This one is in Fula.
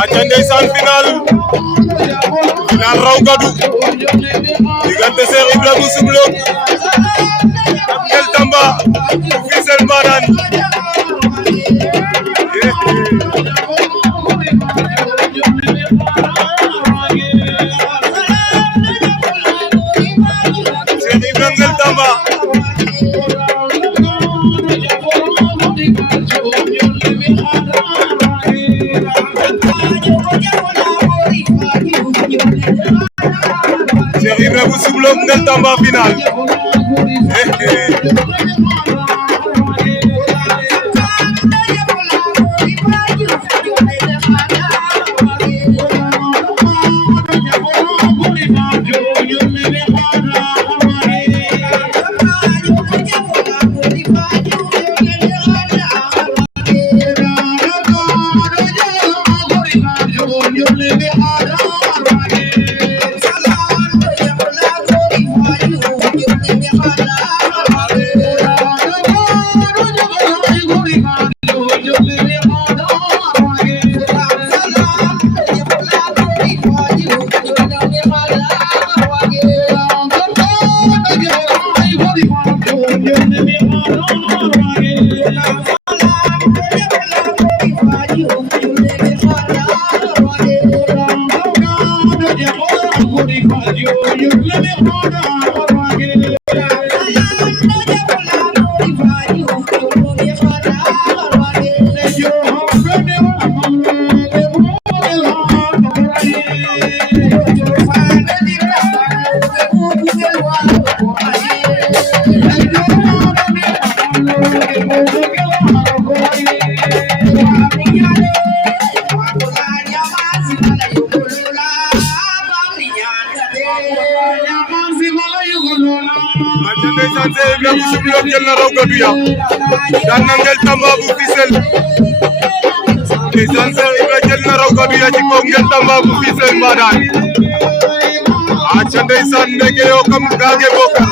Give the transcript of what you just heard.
aca ndeysaan final raw gadu diggante Cheikh Ibrahima Soumblok ak Nguel Tamba bu Fissel Mbadane Cheikh Ibrahima Nguel Tamba Cheikh Ibrahima Soumblok Nguel Tamba final ndeysaan Cheikh Ibrahima Soumblok jël na raw gadu ya daan na Nguel Tamba bu Fissel ndeysaan Cheikh Ibrahima jël na raw gadu ya ci kaw Nguel Tamba bu Fissel Mbadane aca ndeysaan ndege yo kam gaage bokar